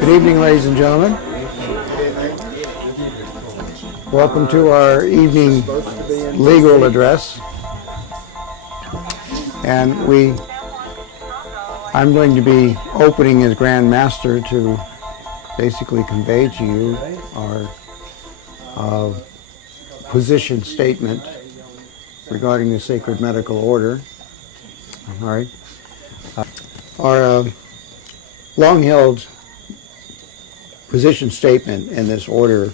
Good evening, ladies and gentlemen. Welcome to our evening legal address. And I'm going to be opening as Grand Master to basically convey to you our position statement regarding the Sacred Medical Order. All right. Our long-held position statement in this order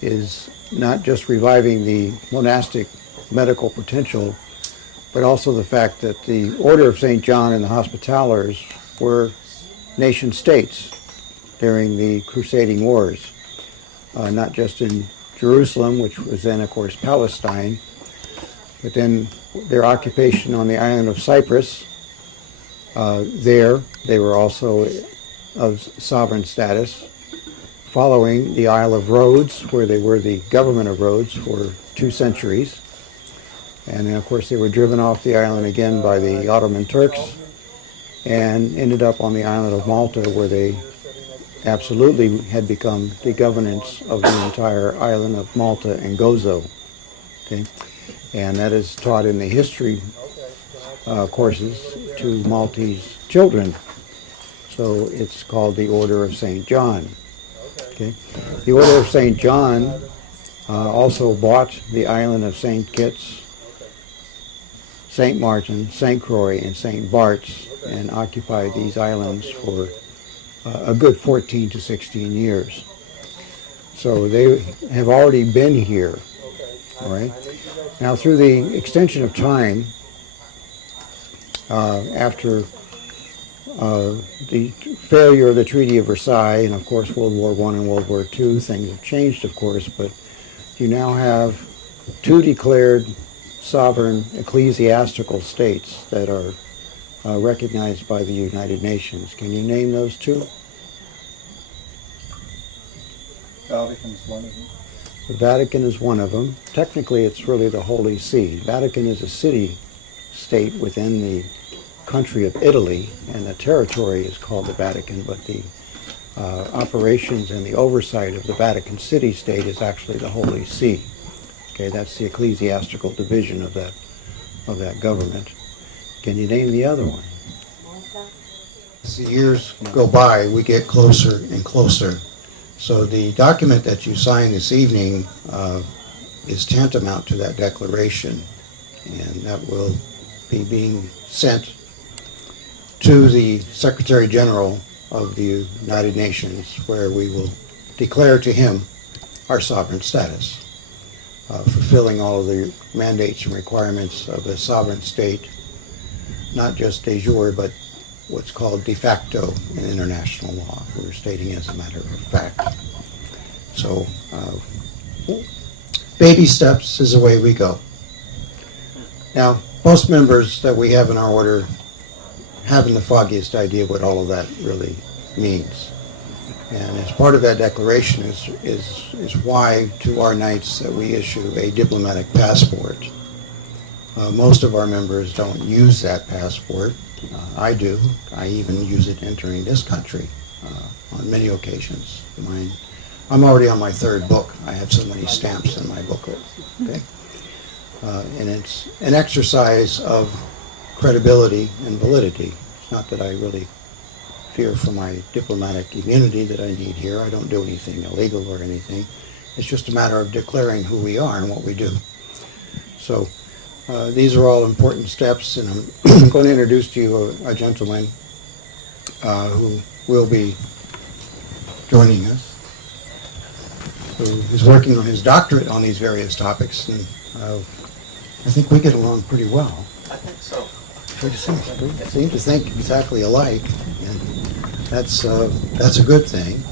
is not just reviving the monastic medical potential, but also the fact that the Order of St. John and the Hospitallers were nation states during the Crusading Wars, not just in Jerusalem, which was then, of course, Palestine, but then their occupation on the island of Cyprus. There, they were also of sovereign status, following the Isle of Rhodes, where they were the government of Rhodes for 2 centuries. And then, of course, they were driven off the island again by the Ottoman Turks and ended up on the island of Malta, where they absolutely had become the governance of the entire island of Malta and Gozo. Okay? And that is taught in the history courses to Maltese children. So it's called the Order of St. John. Okay. The Order of St. John also bought the island of St. Kitts, St. Martin, St. Croix, and St. Bart's, and occupied these islands for a good 14 to 16 years. So they have already been here. All right. Now, through the extension of time, after the failure of the Treaty of Versailles, and of course World War I and World War II, things have changed, of course, but you now have 2 declared sovereign ecclesiastical states that are recognized by the United Nations. Can you name those 2? Vatican's one of them. The Vatican is one of them. Technically, it's really the Holy See. Vatican is a city-state within the country of Italy, and the territory is called the Vatican, but the operations and the oversight of the Vatican city-state is actually the Holy See. Okay, that's the ecclesiastical division of that government. Can you name the other one? As the years go by, we get closer and closer. So the document that you signed this evening is tantamount to that declaration, and that will be being sent to the Secretary General of the United Nations, where we will declare to him our sovereign status, fulfilling all of the mandates and requirements of a sovereign state, not just de jure, but what's called de facto in international law. We're stating as a matter of fact. So, baby steps is the way we go. Now, most members that we have in our order haven't the foggiest idea what all of that really means. And as part of that declaration is why to our knights that we issue a diplomatic passport. Most of our members don't use that passport. I do. I even use it entering this country on many occasions. I'm already on my 3rd book. I have so many stamps in my booklet. Okay? And it's an exercise of credibility and validity. It's not that I really fear for my diplomatic immunity that I need here. I don't do anything illegal or anything. It's just a matter of declaring who we are and what we do. So these are all important steps, and I'm going to introduce to you a gentleman who will be joining us, who is working on his doctorate on these various topics, and I think we get along pretty well. I think so. We seem to think exactly alike, and that's a good thing,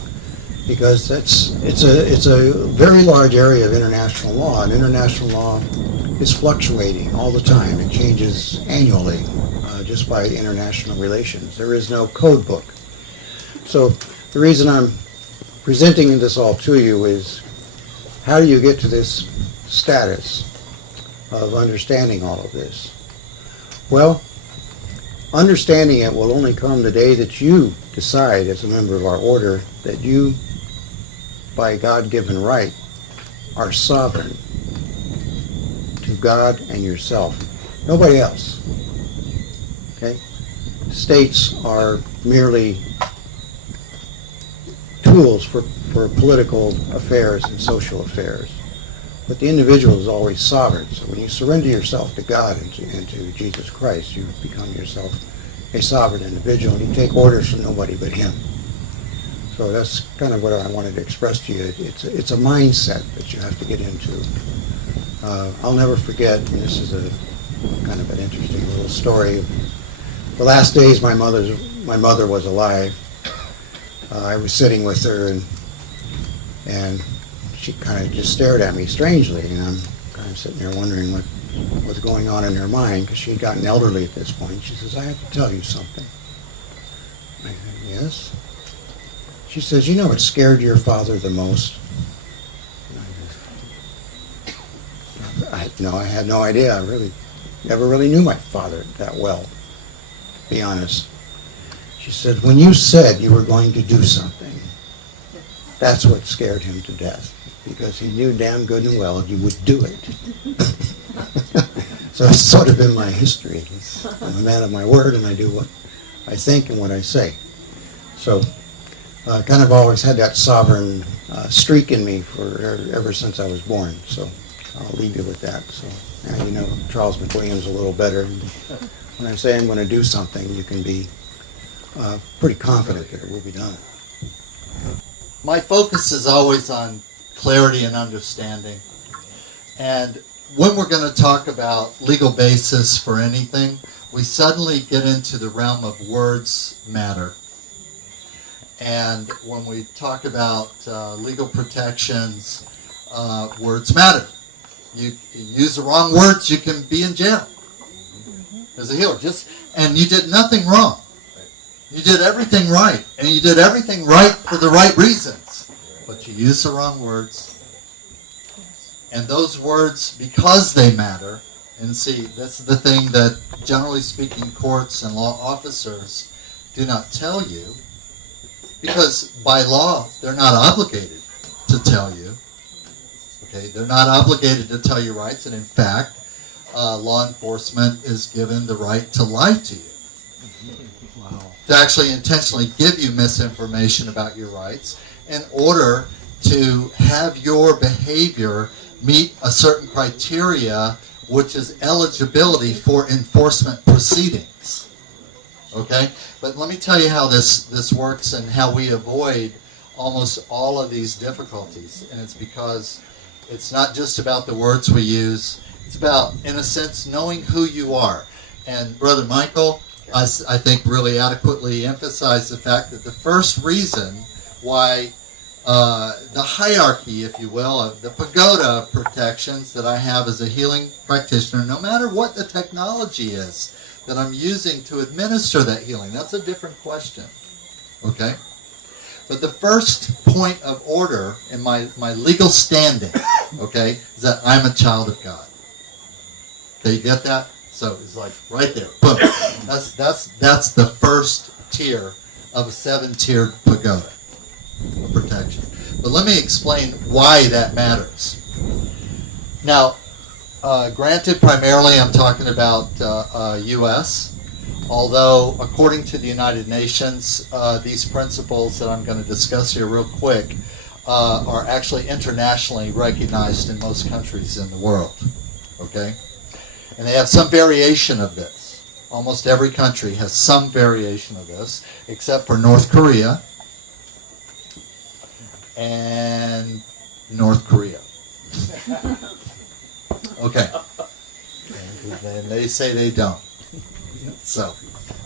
because it's a very large area of international law, and international law is fluctuating all the time. It changes annually just by international relations. There is no code book. So the reason I'm presenting this all to you is, how do you get to this status of understanding all of this? Well, understanding it will only come the day that you decide as a member of our order that you, by God-given right, are sovereign to God and yourself. Nobody else. Okay? States are merely tools for political affairs and social affairs. But the individual is always sovereign. So when you surrender yourself to God and to Jesus Christ, you become yourself a sovereign individual, and you take orders from nobody but Him. So that's kind of what I wanted to express to you. It's a mindset that you have to get into. I'll never forget, and this is a kind of an interesting little story. The last days my mother was alive, I was sitting with her, and she kind of just stared at me strangely, and I'm kind of sitting there wondering what was going on in her mind, because she had gotten elderly at this point. She says, "I have to tell you something." I said, "Yes?" She says, "You know what scared your father the most?" I had no idea. I really never really knew my father that well, to be honest. She said, "When you said you were going to do something, that's what scared him to death, because he knew damn good and well you would do it." So it's sort of been my history. I'm a man of my word, and I do what I think and what I say. So I kind of always had that sovereign streak in me ever since I was born. So I'll leave you with that. So now you know Charles McWilliams a little better. When I say I'm going to do something, you can be pretty confident that it will be done. My focus is always on clarity and understanding. And when we're going to talk about legal basis for anything, we suddenly get into the realm of words matter. And when we talk about legal protections, words matter. You use the wrong words, you can be in jail as a healer. And you did nothing wrong. You did everything right, and you did everything right for the right reasons. But you used the wrong words. And those words, because they matter, and see, that's the thing that, generally speaking, courts and law officers do not tell you, because by law, they're not obligated to tell you. Okay, they're not obligated to tell you rights, and in fact, law enforcement is given the right to lie to you. To actually intentionally give you misinformation about your rights in order to have your behavior meet a certain criteria, which is eligibility for enforcement proceedings. Okay? But let me tell you how this works and how we avoid almost all of these difficulties. And it's because it's not just about the words we use. It's about, in a sense, knowing who you are. And Brother Michael, I think, really adequately emphasized the fact that the first reason why the hierarchy, if you will, of the pagoda of protections that I have as a healing practitioner, no matter what the technology is that I'm using to administer that healing, that's a different question, okay? But the first point of order in my legal standing, okay, is that I'm a child of God. Okay, you get that? So it's like right there, boom. That's the first tier of a 7-tiered pagoda of protection. But let me explain why that matters. Now, granted, primarily I'm talking about U.S., although according to the United Nations, these principles that I'm going to discuss here real quick are actually internationally recognized in most countries in the world, okay? And they have some variation of this. Almost every country has some variation of this, except for North Korea and North Korea. Okay. And they say they don't. So,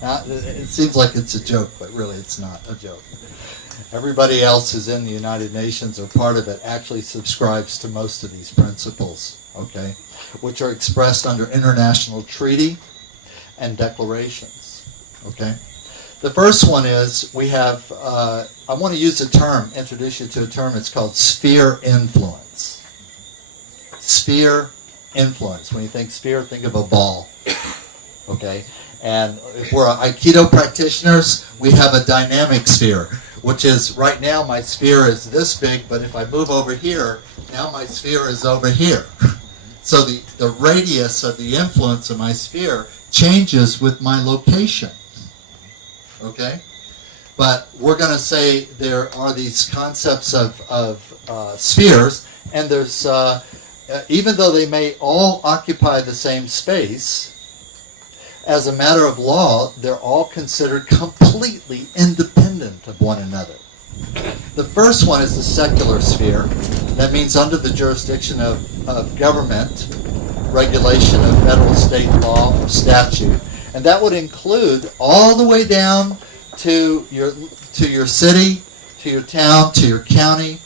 it seems like it's a joke, but really it's not a joke. Everybody else who's in the United Nations or part of it actually subscribes to most of these principles, okay, which are expressed under international treaty and declarations, okay? The first one is we have, I want to use a term, introduce you to a term, it's called sphere influence. Sphere influence. When you think sphere, think of a ball. Okay? And if we're Aikido practitioners, we have a dynamic sphere, which is right now my sphere is this big, but if I move over here, now my sphere is over here. So the radius of the influence of my sphere changes with my location. Okay? But we're going to say there are these concepts of spheres, and there's, even though they may all occupy the same space, as a matter of law, they're all considered completely independent of one another. The first one is the secular sphere. That means under the jurisdiction of government, regulation of federal, state law, or statute. And that would include all the way down to your city, to your town, to your county.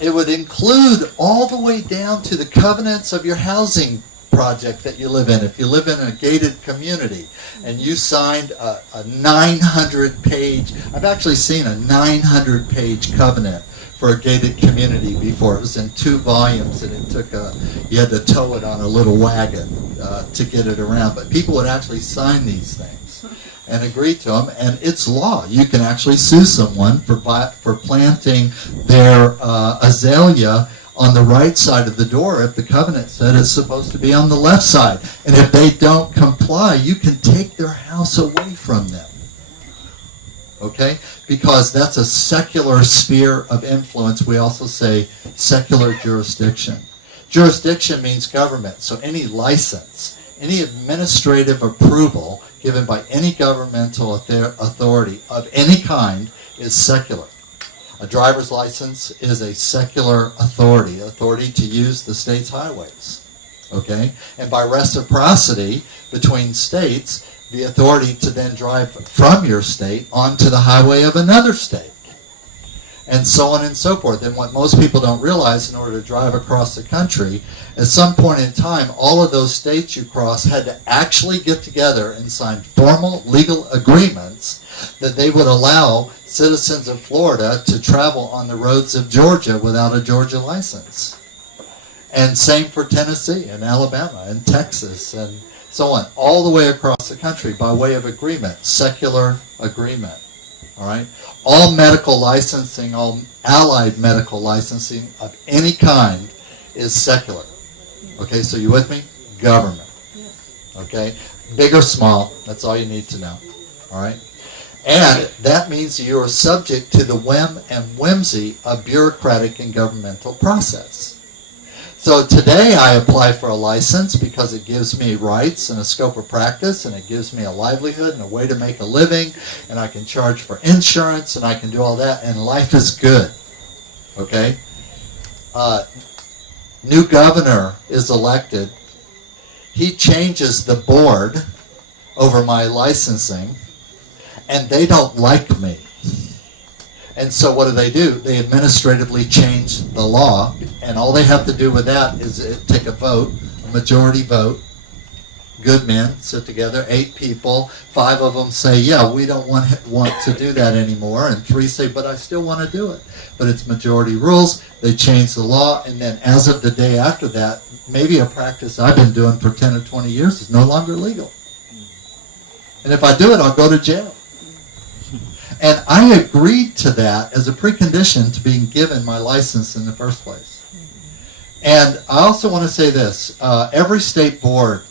It would include all the way down to the covenants of your housing project that you live in. If you live in a gated community and you signed a 900-page, I've actually seen a 900-page covenant for a gated community before. It was in 2 volumes, and it took you had to tow it on a little wagon to get it around. But people would actually sign these things and agree to them, and it's law. You can actually sue someone for planting their azalea on the right side of the door if the covenant said it's supposed to be on the left side. And if they don't comply, you can take their house away from them. Okay? Because that's a secular sphere of influence. We also say secular jurisdiction. Jurisdiction means government. So any license, any administrative approval given by any governmental authority of any kind is secular. A driver's license is a secular authority to use the state's highways. Okay? And by reciprocity between states, the authority to then drive from your state onto the highway of another state. And so on and so forth. And what most people don't realize, in order to drive across the country, at some point in time, all of those states you cross had to actually get together and sign formal legal agreements that they would allow citizens of Florida to travel on the roads of Georgia without a Georgia license. And same for Tennessee and Alabama and Texas and so on, all the way across the country by way of agreement, secular agreement. All right? All medical licensing, all allied medical licensing of any kind is secular. Okay, so you with me? Government. Okay? Big or small, that's all you need to know. All right? And that means you are subject to the whim and whimsy of bureaucratic and governmental process. So today I apply for a license because it gives me rights and a scope of practice, and it gives me a livelihood and a way to make a living, and I can charge for insurance, and I can do all that, and life is good. Okay? New governor is elected. He changes the board over my licensing, and they don't like me. And so what do? They administratively change the law, and all they have to do with that is take a vote, a majority vote. Good men sit together, 8 people, 5 of them say, yeah, we don't want to do that anymore, and 3 say, but I still want to do it. But it's majority rules, they change the law, and then as of the day after that, maybe a practice I've been doing for 10 or 20 years is no longer legal. And if I do it, I'll go to jail. And I agreed to that as a precondition to being given my license in the first place. And I also want to say this. Every state board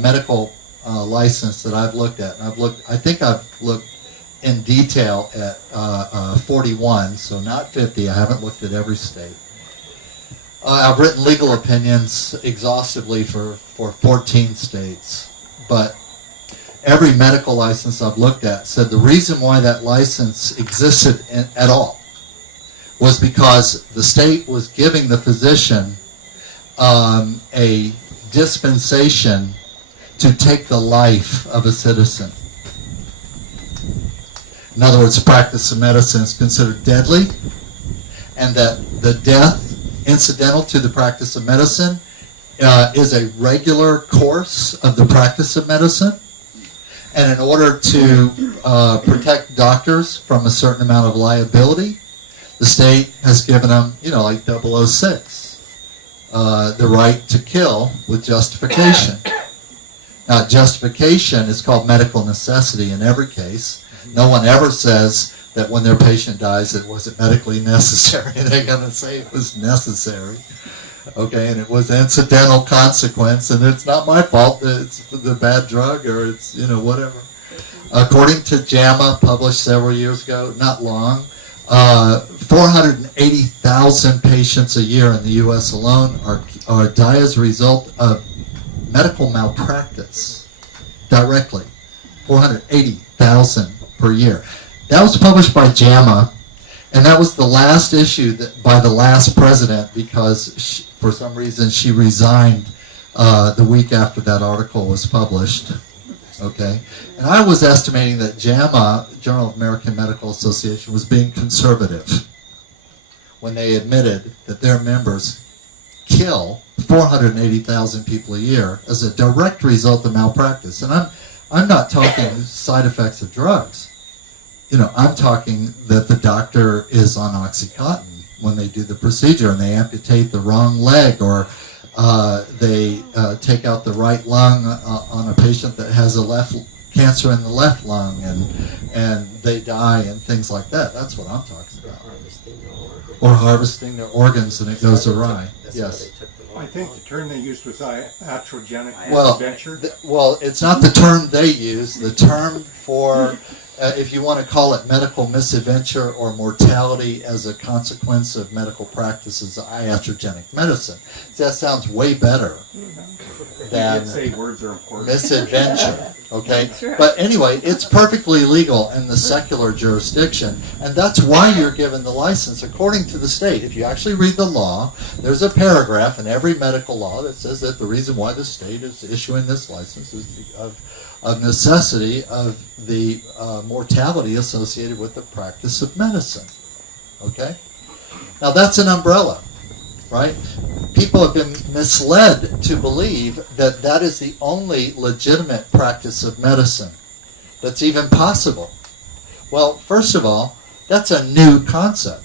medical license that I've looked at, and I think I've looked in detail at 41, so not 50. I haven't looked at every state. I've written legal opinions exhaustively for 14 states, but every medical license I've looked at said the reason why that license existed at all was because the state was giving the physician a dispensation to take the life of a citizen. In other words, practice of medicine is considered deadly, and that the death incidental to the practice of medicine is a regular course of the practice of medicine. And in order to protect doctors from a certain amount of liability, the state has given them, like 006 the right to kill with justification. Now, justification is called medical necessity in every case. No one ever says that when their patient dies, it wasn't medically necessary. They're going to say it was necessary. Okay, and it was incidental consequence, and it's not my fault that it's the bad drug or it's, whatever. According to JAMA, published several years ago, not long, 480,000 patients a year in the U.S. alone are die as a result of medical malpractice directly. 480,000 per year. That was published by JAMA, and that was the last issue by the last president because for some reason she resigned the week after that article was published. Okay, and I was estimating that JAMA, Journal of American Medical Association, was being conservative when they admitted that their members kill 480,000 people a year as a direct result of malpractice. And I'm not talking side effects of drugs. I'm talking that the doctor is on OxyContin when they do the procedure and they amputate the wrong leg, or they take out the right lung on a patient that has cancer in the left lung, and they die and things like that. That's what I'm talking about. Or harvesting their organs and it goes awry. Yes. I think the term they used was iatrogenic Misadventure. misadventure. Well, it's not the term they use. The term for, if you want to call it medical misadventure or mortality as a consequence of medical practice, is iatrogenic medicine. See, that sounds way better than You'd say words are important. misadventure. Okay, but anyway, it's perfectly legal in the secular jurisdiction, and that's why you're given the license according to the state. If you actually read the law, there's a paragraph in every medical law that says that the reason why the state is issuing this license is of necessity of the mortality associated with the practice of medicine. Okay, now that's an umbrella, right? People have been misled to believe that that is the only legitimate practice of medicine that's even possible. Well, first of all, that's a new concept.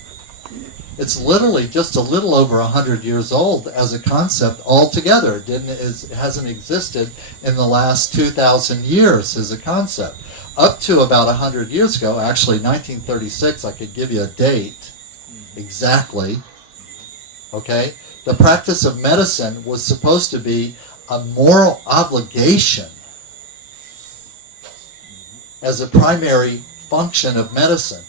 It's literally just a little over 100 years old as a concept altogether. It hasn't existed in the last 2,000 years as a concept. Up to about 100 years ago, actually 1936, I could give you a date exactly, okay? The practice of medicine was supposed to be a moral obligation as a primary function of medicine.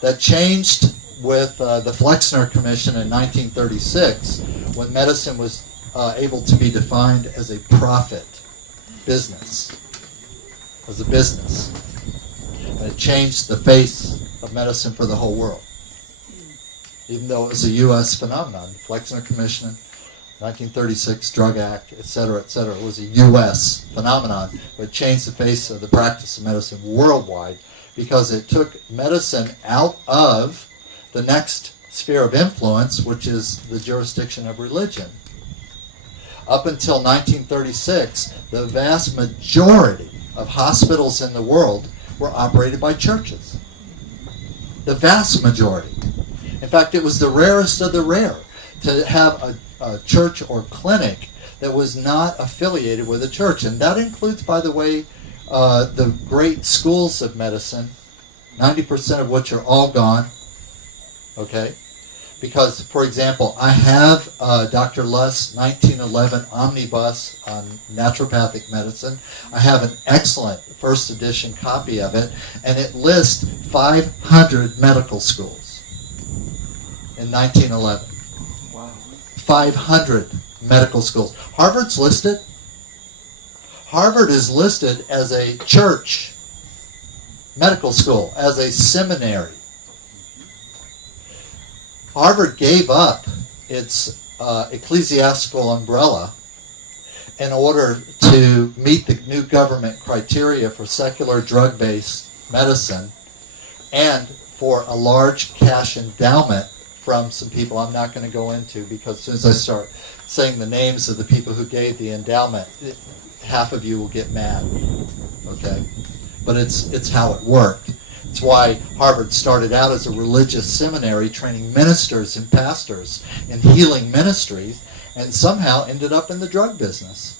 That changed with the Flexner Commission in 1936 when medicine was able to be defined as a profit business, as a business. And it changed the face of medicine for the whole world. Even though it was a U.S. phenomenon. Flexner Commission, 1936 Drug Act, et cetera, it was a U.S. phenomenon, but it changed the face of the practice of medicine worldwide because it took medicine out of the next sphere of influence, which is the jurisdiction of religion. Up until 1936, the vast majority of hospitals in the world were operated by churches. The vast majority. In fact, it was the rarest of the rare to have a church or clinic that was not affiliated with a church. And that includes, by the way, the great schools of medicine, 90% of which are all gone. Okay? Because, for example, I have Dr. Luss' 1911 omnibus on naturopathic medicine. I have an excellent first edition copy of it, and it lists 500 medical schools in 1911. Wow. 500 medical schools. Harvard's listed. Harvard is listed as a church medical school, as a seminary. Harvard gave up its ecclesiastical umbrella in order to meet the new government criteria for secular drug-based medicine and for a large cash endowment from some people I'm not going to go into, because as soon as I start saying the names of the people who gave the endowment, half of you will get mad. Okay? But it's how it worked. It's why Harvard started out as a religious seminary training ministers and pastors in healing ministries, and somehow ended up in the drug business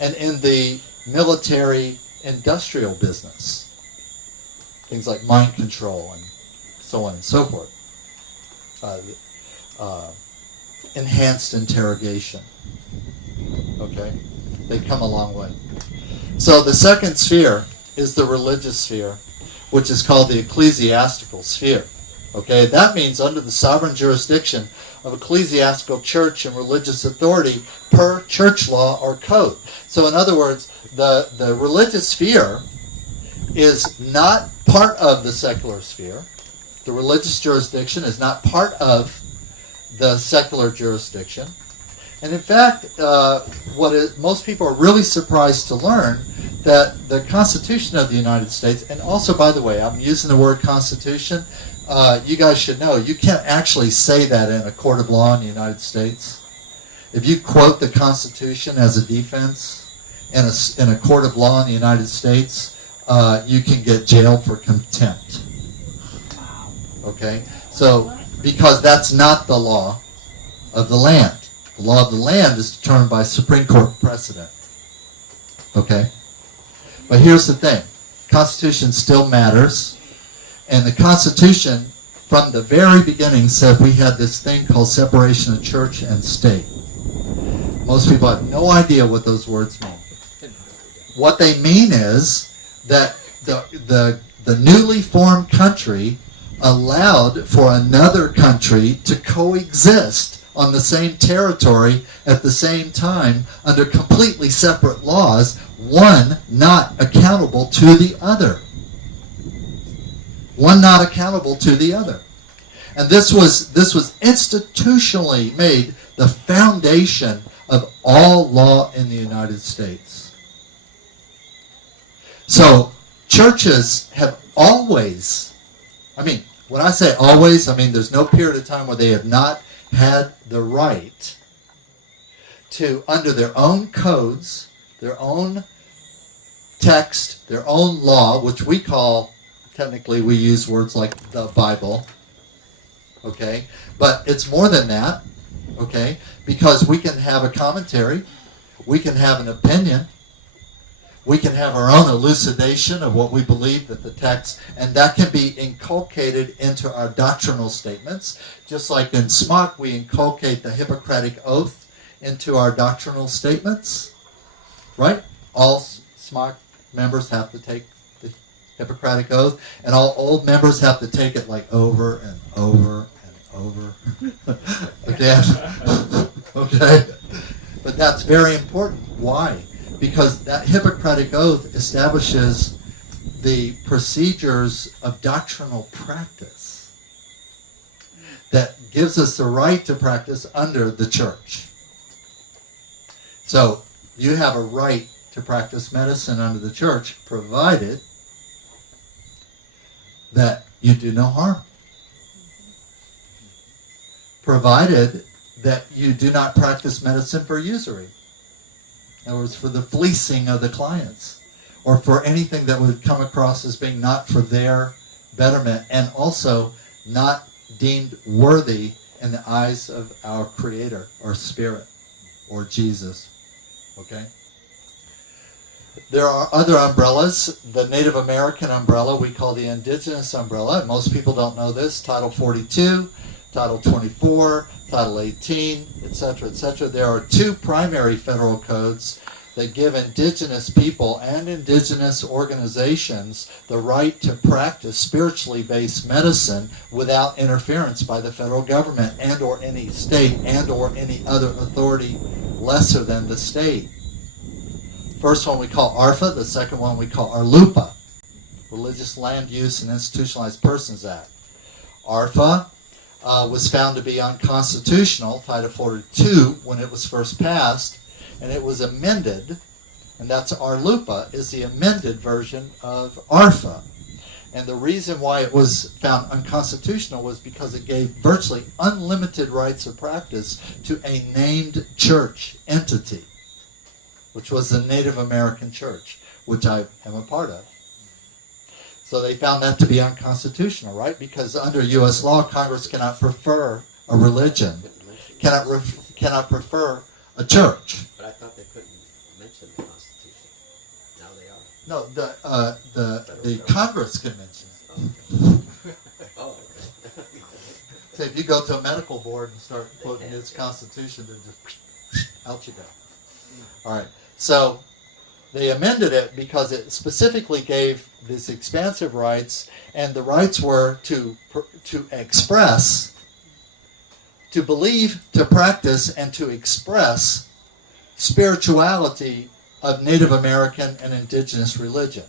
and in the military industrial business. Things like mind control and so on and so forth. Enhanced interrogation. Okay? They've come a long way. So the second sphere is the religious sphere, which is called the ecclesiastical sphere. Okay? That means under the sovereign jurisdiction of ecclesiastical church and religious authority per church law or code. So in other words, the religious sphere is not part of the secular sphere. The religious jurisdiction is not part of the secular jurisdiction. And in fact, most people are really surprised to learn that the Constitution of the United States, and also, by the way, I'm using the word Constitution, you guys should know, you can't actually say that in a court of law in the United States. If you quote the Constitution as a defense in a court of law in the United States, you can get jailed for contempt. Okay? So, because that's not the law of the land. The law of the land is determined by Supreme Court precedent. Okay? But here's the thing. Constitution still matters. And the Constitution, from the very beginning, said we had this thing called separation of church and state. Most people have no idea what those words mean. What they mean is that the newly formed country allowed for another country to coexist on the same territory at the same time under completely separate laws, one not accountable to the other. One not accountable to the other. And this was institutionally made the foundation of all law in the United States. So churches have always, when I say always, there's no period of time where they have not had the right to, under their own codes, their own text, their own law, which we call, technically we use words like the Bible, okay? But it's more than that, okay? Because we can have a commentary, we can have an opinion, we can have our own elucidation of what we believe that the text, and that can be inculcated into our doctrinal statements. Just like in SMOC, we inculcate the Hippocratic Oath into our doctrinal statements, right? All SMOC members have to take the Hippocratic Oath, and all old members have to take it like over and over and over again. Okay? But that's very important. Why? Because that Hippocratic Oath establishes the procedures of doctrinal practice that gives us the right to practice under the church. So you have a right to practice medicine under the church, provided that you do no harm. Provided that you do not practice medicine for usury. In other words, for the fleecing of the clients, or for anything that would come across as being not for their betterment, and also not deemed worthy in the eyes of our Creator, or Spirit, or Jesus. Okay? There are other umbrellas. The Native American umbrella we call the Indigenous umbrella. Most people don't know this. Title 42, Title 24, Title 18, etc., etc. There are two primary federal codes that give indigenous people and indigenous organizations the right to practice spiritually based medicine without interference by the federal government and or any state and or any other authority lesser than the state. First one we call ARFA, the second one we call ARLUPA, Religious Land Use and Institutionalized Persons Act. ARFA was found to be unconstitutional, Title 42, when it was first passed, and it was amended, and that's ARLUPA, is the amended version of ARFA. And the reason why it was found unconstitutional was because it gave virtually unlimited rights of practice to a named church entity, which was the Native American Church, which I am a part of. So they found that to be unconstitutional, right? Because under U.S. law, Congress cannot prefer a religion, cannot prefer a church. But I thought they couldn't mention the Constitution. Now they are. No, the Congress can mention it. Oh, okay. So if you go to a medical board and start quoting its Constitution, then just out you go. All right. So they amended it because it specifically gave these expansive rights, and the rights were to express, to believe, to practice, and to express spirituality of Native American and indigenous religion.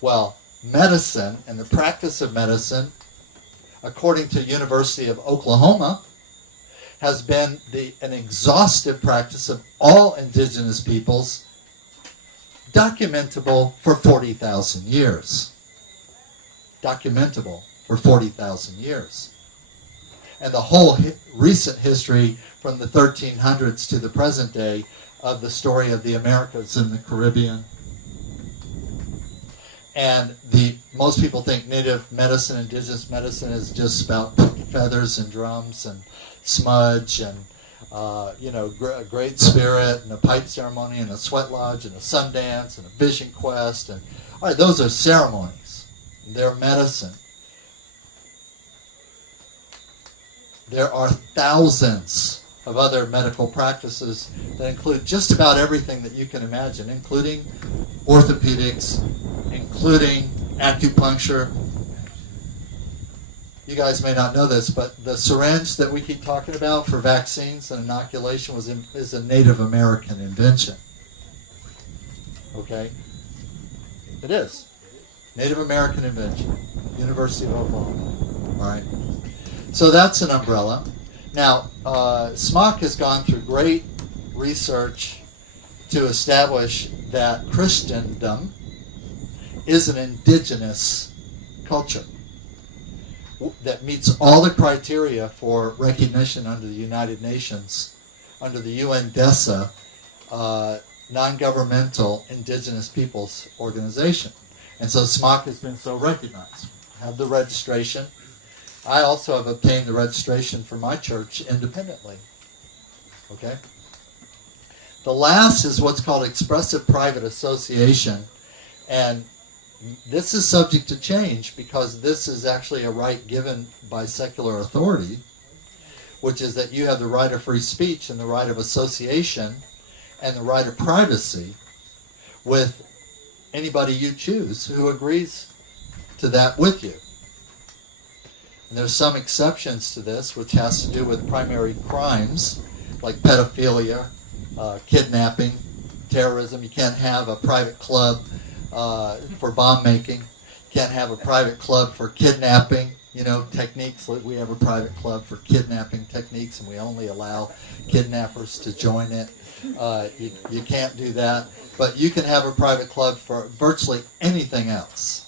Well, medicine and the practice of medicine, according to University of Oklahoma, has been an exhaustive practice of all indigenous peoples, documentable for 40,000 years. Documentable for 40,000 years. And the whole recent history from the 1300s to the present day of the story of the Americas and the Caribbean. And most people think native medicine, indigenous medicine is just about feathers and drums and smudge and a great spirit and a pipe ceremony and a sweat lodge and a sun dance and a vision quest. And all right, those are ceremonies. They're medicine. There are thousands of other medical practices that include just about everything that you can imagine, including orthopedics, including acupuncture. You guys may not know this, but the syringe that we keep talking about for vaccines and inoculation is a Native American invention. Okay? It is. Native American invention. University of Oklahoma. All right? So that's an umbrella. Now, SMOC has gone through great research to establish that Christendom is an indigenous culture that meets all the criteria for recognition under the United Nations, under the UNDESA, non-governmental indigenous peoples organization. And so SMOC has been so recognized. Have the registration. I also have obtained the registration for my church independently. Okay? The last is what's called expressive private association. And this is subject to change because this is actually a right given by secular authority, which is that you have the right of free speech and the right of association and the right of privacy with anybody you choose who agrees to that with you. And there's some exceptions to this, which has to do with primary crimes like pedophilia, kidnapping, terrorism. You can't have a private club for bomb making. You can't have a private club for kidnapping, techniques. We have a private club for kidnapping techniques, and we only allow kidnappers to join it. You can't do that. But you can have a private club for virtually anything else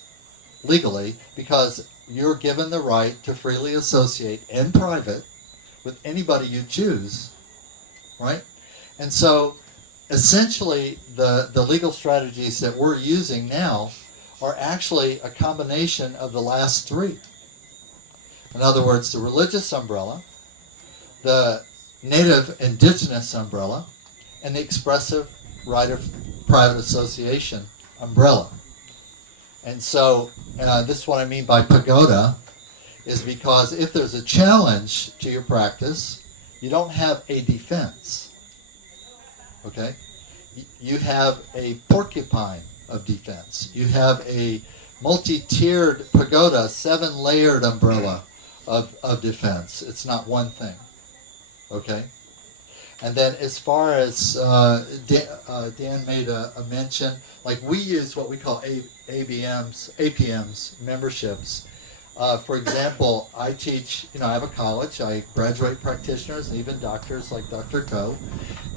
legally, because you're given the right to freely associate in private with anybody you choose, right? And so essentially the legal strategies that we're using now are actually a combination of the last three. In other words, the religious umbrella, the native indigenous umbrella, and the expressive right of private association umbrella. And so this is what I mean by pagoda, is because if there's a challenge to your practice, you don't have a defense. Okay? You have a porcupine of defense. You have a multi-tiered pagoda, 7-layered umbrella of defense. It's not one thing. Okay? And then as far as Dan made a mention, like we use what we call APMs, memberships. For example, I teach, I have a college. I graduate practitioners and even doctors like Dr. Ko.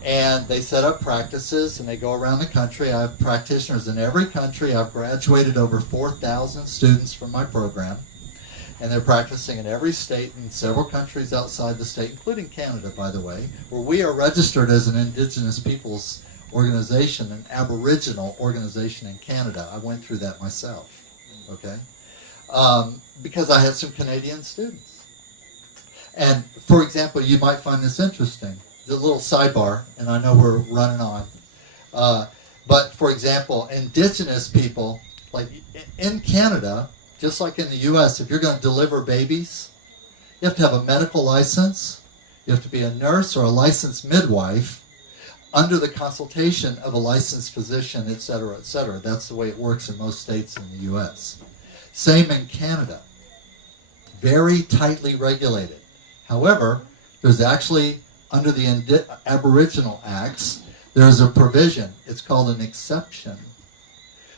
And they set up practices and they go around the country. I have practitioners in every country. I've graduated over 4,000 students from my program. And they're practicing in every state and several countries outside the state, including Canada, by the way, where we are registered as an Indigenous Peoples organization, an Aboriginal organization in Canada. I went through that myself. Okay? Because I had some Canadian students. And, for example, you might find this interesting. The little sidebar, and I know we're running on. But, for example, Indigenous people, like in Canada, just like in the U.S., if you're going to deliver babies, you have to have a medical license. You have to be a nurse or a licensed midwife under the consultation of a licensed physician, et cetera, et cetera. That's the way it works in most states in the U.S. Same in Canada. Very tightly regulated. However, there's actually, under the Aboriginal Acts, there's a provision, it's called an exception,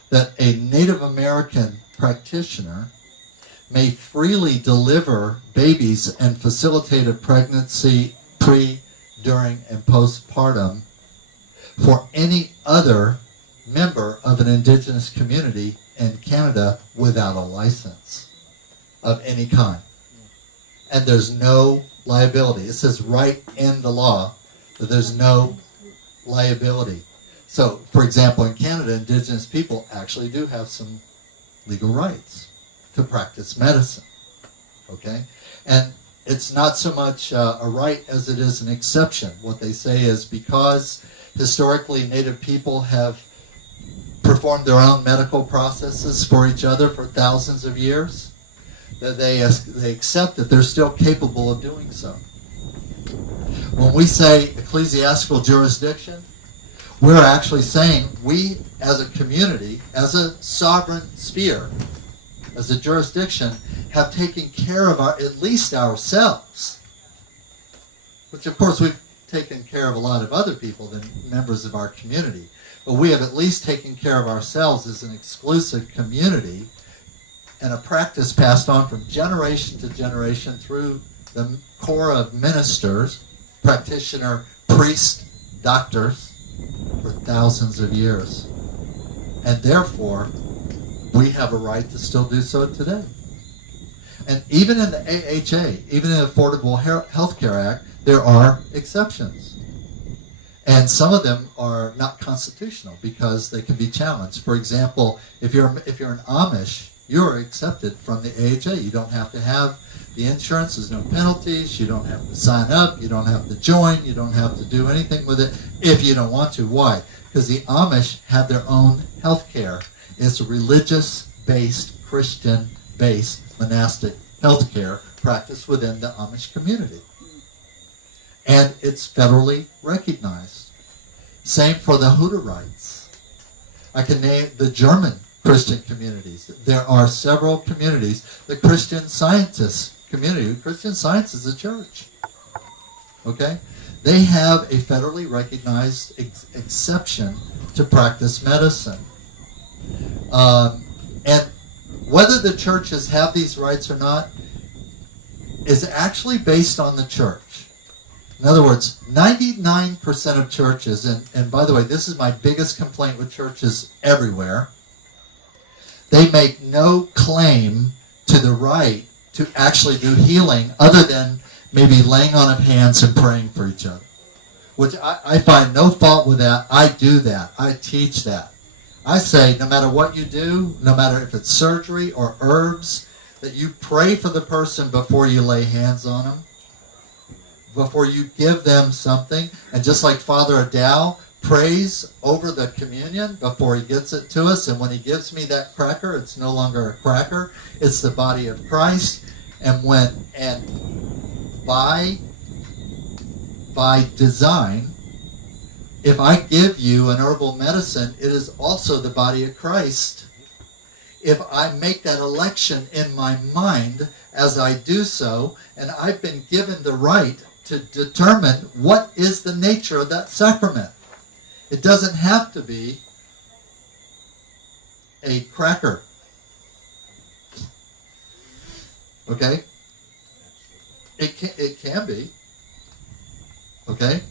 that a Native American practitioner may freely deliver babies and facilitate a pregnancy pre, during, and postpartum for any other member of an Indigenous community in Canada without a license of any kind. And there's no liability. It says right in the law that there's no liability. So, for example, in Canada, Indigenous people actually do have some legal rights to practice medicine. Okay? And it's not so much a right as it is an exception. What they say is because historically Native people have performed their own medical processes for each other for thousands of years, that they accept that they're still capable of doing so. When we say ecclesiastical jurisdiction, we're actually saying we as a community, as a sovereign sphere, as a jurisdiction, have taken care of at least ourselves, which of course we've taken care of a lot of other people than members of our community, but we have at least taken care of ourselves as an exclusive community and a practice passed on from generation to generation through the core of ministers, practitioner, priests, doctors, for thousands of years. And therefore, we have a right to still do so today. And even in the AHA, even in the Affordable Health Care Act, there are exceptions. And some of them are not constitutional because they can be challenged. For example, if you're an Amish, you're accepted from the AHA. You don't have to have the insurance. There's no penalties. You don't have to sign up. You don't have to join. You don't have to do anything with it if you don't want to. Why? Because the Amish have their own health care. It's a religious-based, Christian-based monastic health care practiced within the Amish community. And it's federally recognized. Same for the Hutterites. I can name the German Christian communities. There are several communities. The Christian Scientist community. Christian Science is a church. Okay? They have a federally recognized exception to practice medicine. And whether the churches have these rights or not is actually based on the church. In other words, 99% of churches, and by the way, this is my biggest complaint with churches everywhere, they make no claim to the right to actually do healing other than maybe laying on of hands and praying for each other. Which I find no fault with that. I do that. I teach that. I say no matter what you do, no matter if it's surgery or herbs, that you pray for the person before you lay hands on them, before you give them something. And just like Father Adao prays over the communion before he gets it to us, and when he gives me that cracker, it's no longer a cracker, it's the body of Christ. And by design, if I give you an herbal medicine, it is also the body of Christ. If I make that election in my mind as I do so, and I've been given the right to determine what is the nature of that sacrament. It doesn't have to be a cracker. Okay? It can be. Okay?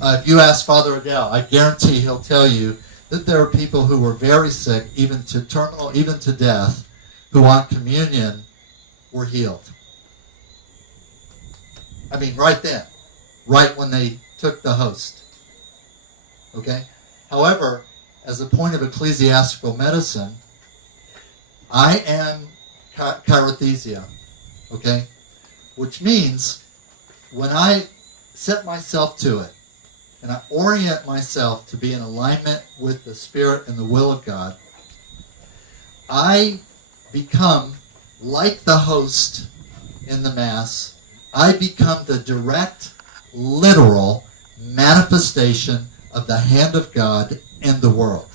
If you ask Father Adele, I guarantee he'll tell you that there are people who were very sick, even to terminal, even to death, who on communion were healed. I mean, right then. Right when they took the host. Okay? However, as a point of ecclesiastical medicine, I am chirothesia, okay? Which means when I set myself to it and I orient myself to be in alignment with the Spirit and the will of God, I become like the host in the Mass. I become the direct, literal manifestation of the hand of God in the world.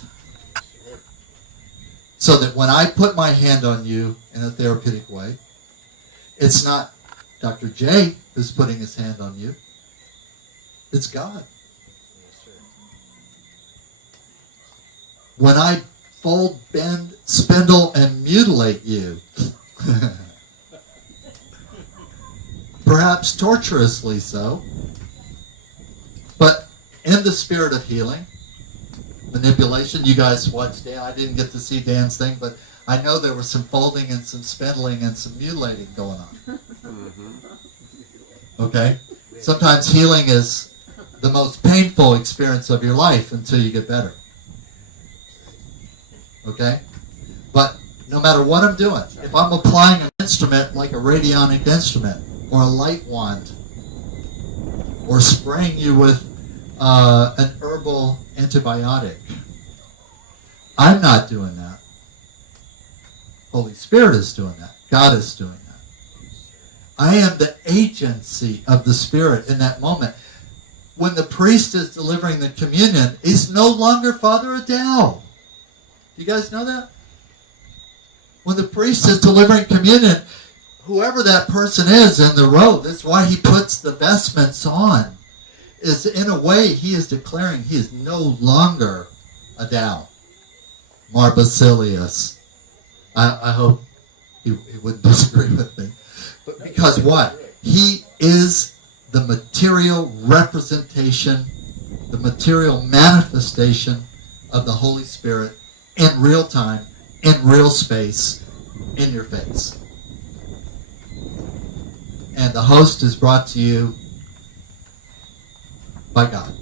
So that when I put my hand on you in a therapeutic way, it's not Dr. J who's putting his hand on you. It's God. When I fold, bend, spindle, and mutilate you, perhaps torturously so, but in the spirit of healing, manipulation. You guys watched Dan. I didn't get to see Dan's thing, but I know there was some folding and some spindling and some mutilating going on. Okay? Sometimes healing is the most painful experience of your life until you get better. Okay? But no matter what I'm doing, if I'm applying an instrument like a radionic instrument or a light wand or spraying you with an herbal antibiotic, I'm not doing that. Holy Spirit is doing that. God is doing that. I am the agency of the Spirit in that moment. When the priest is delivering the communion, he's no longer Father Adele. You guys know that? When the priest is delivering communion, whoever that person is in the robe, that's why he puts the vestments on, is in a way he is declaring he is no longer Adele, Mar Basilius. I hope he wouldn't disagree with me. But because what? He is the material representation, the material manifestation of the Holy Spirit in real time, in real space, in your face. And the host is brought to you by God.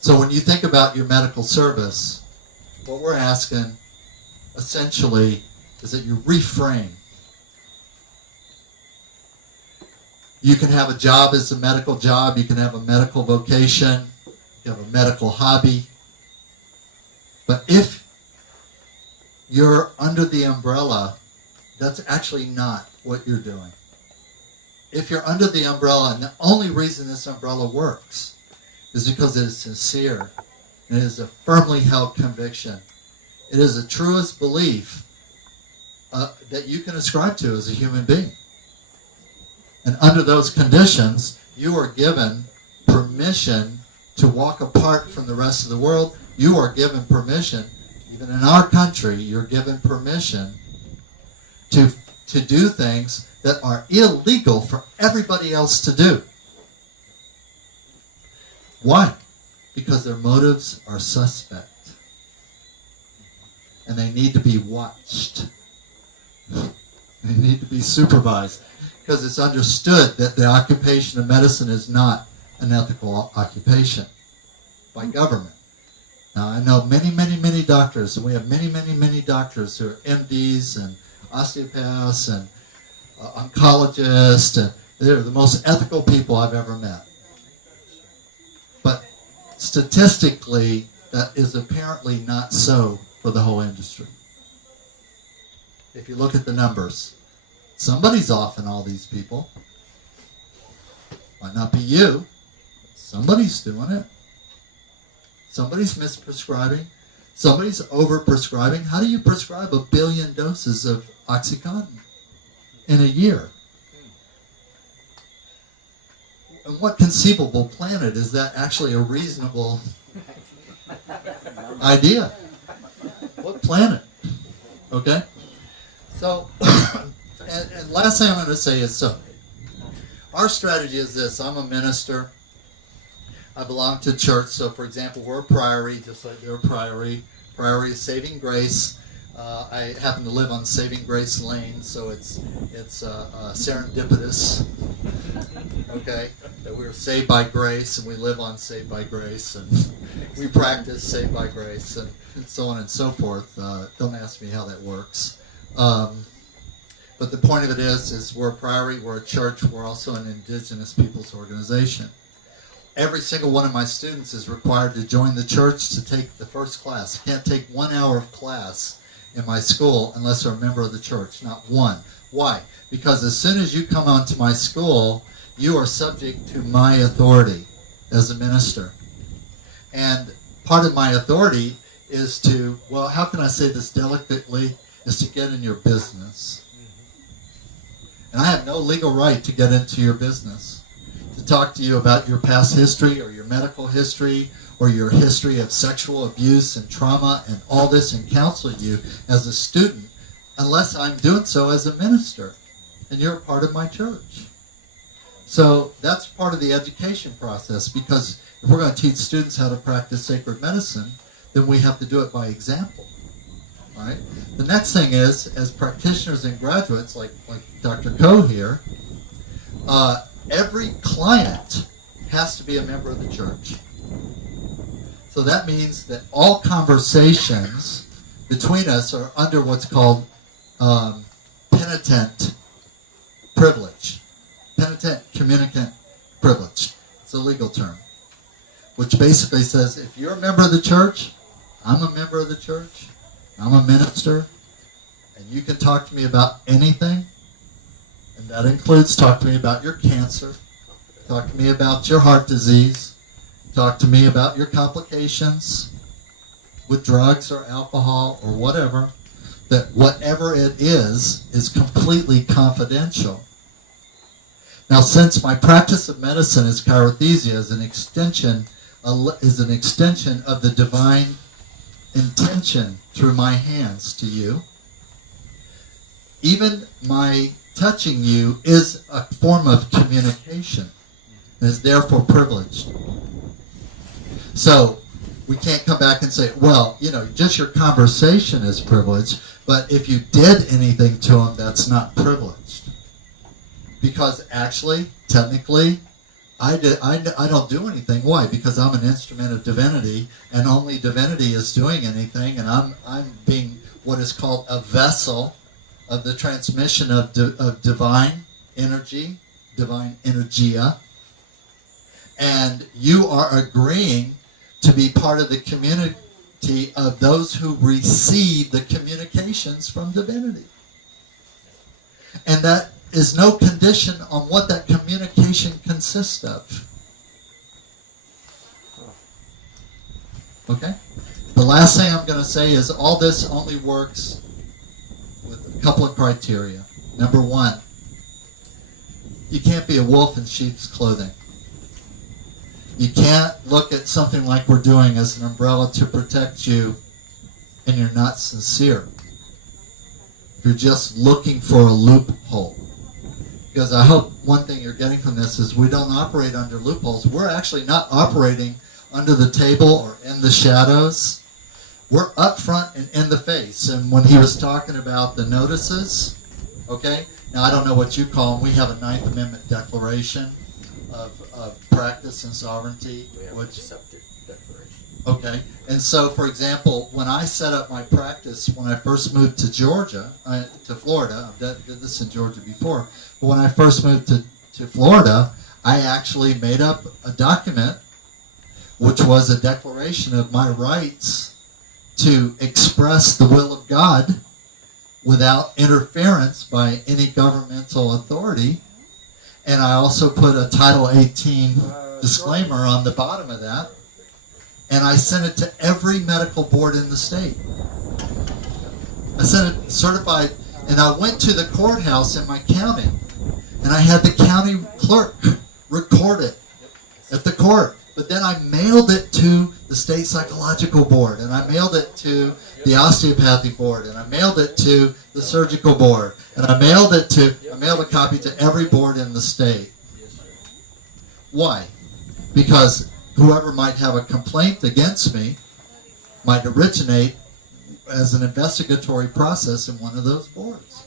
So when you think about your medical service, what we're asking essentially is that you reframe. You can have a job as a medical job, you can have a medical vocation, you have a medical hobby. But if you're under the umbrella, that's actually not what you're doing. If you're under the umbrella, and the only reason this umbrella works is because it is sincere, and it is a firmly held conviction. It is a truest belief that you can ascribe to as a human being. And under those conditions, you are given permission to walk apart from the rest of the world. You are given permission, even in our country, you're given permission to do things that are illegal for everybody else to do. Why? Because their motives are suspect. And they need to be watched. They need to be supervised. Because it's understood that the occupation of medicine is not an ethical occupation by government. Now, I know many, many, many doctors, and we have many, many, many doctors who are MDs and osteopaths and oncologists, and they're the most ethical people I've ever met. But statistically, that is apparently not so for the whole industry. If you look at the numbers, somebody's off in all these people. Might not be you. Somebody's doing it. Somebody's misprescribing. Somebody's overprescribing. How do you prescribe 1 billion doses of OxyContin in a year? And what conceivable planet is that actually a reasonable idea? What planet? Okay? So, and last thing I'm going to say is, so, our strategy is this. I'm a minister. I belong to church. So, for example, we're a priory, just like you're a priory. Priory is saving grace. I happen to live on Saving Grace Lane, so it's serendipitous. Okay, that we were saved by grace, and we live on saved by grace, and we practice saved by grace and so on and so forth. Don't ask me how that works. But the point of it is we're a priory, we're a church, we're also an indigenous people's organization. Every single one of my students is required to join the church to take the first class. I can't take 1 hour of class in my school unless they're a member of the church, not one. Why? Because as soon as you come onto my school, you are subject to my authority as a minister. And part of my authority is to, well, how can I say this delicately, is to get in your business. And I have no legal right to get into your business, to talk to you about your past history or your medical history or your history of sexual abuse and trauma and all this, and counsel you as a student, unless I'm doing so as a minister and you're a part of my church. So that's part of the education process, because if we're going to teach students how to practice sacred medicine, then we have to do it by example. Right? The next thing is, as practitioners and graduates, like Dr. Coe here, every client has to be a member of the church. So that means that all conversations between us are under what's called penitent privilege. Penitent communicant privilege. It's a legal term, which basically says if you're a member of the church, I'm a member of the church, I'm a minister, and you can talk to me about anything, and that includes talk to me about your cancer, talk to me about your heart disease, talk to me about your complications with drugs or alcohol or whatever, that whatever it is completely confidential. Now, since my practice of medicine is chirothesia, is an extension of the divine intention through my hands to you, even my touching you is a form of communication and is therefore privileged. So we can't come back and say, well, just your conversation is privileged, but if you did anything to him, that's not privileged. Because actually, technically, I don't do anything. Why? Because I'm an instrument of divinity, and only divinity is doing anything, and I'm being what is called a vessel of the transmission of divine energy, divine energia, and you are agreeing to be part of the community of those who receive the communications from divinity. And that is no condition on what that communication consists of. Okay? The last thing I'm going to say is all this only works with a couple of criteria. Number one, you can't be a wolf in sheep's clothing. You can't look at something like we're doing as an umbrella to protect you and you're not sincere. You're just looking for a loophole. Because I hope one thing you're getting from this is we don't operate under loopholes. We're actually not operating under the table or in the shadows. We're up front and in the face. And when he was talking about the notices, okay, now I don't know what you call them. We have a Ninth Amendment Declaration of practice and sovereignty. We have a Preceptive Declaration. Okay, and so, for example, when I set up my practice, when I first moved to Florida, I did this in Georgia before, but when I first moved to Florida, I actually made up a document which was a declaration of my rights to express the will of God without interference by any governmental authority. And I also put a Title 18 disclaimer on the bottom of that. And I sent it to every medical board in the state. I sent it certified, and I went to the courthouse in my county, and I had the county clerk record it at the court. But then I mailed it to the state psychological board, and I mailed it to the osteopathy board, and I mailed it to the surgical board, and I mailed a copy to every board in the state. Why? Because whoever might have a complaint against me might originate as an investigatory process in one of those boards.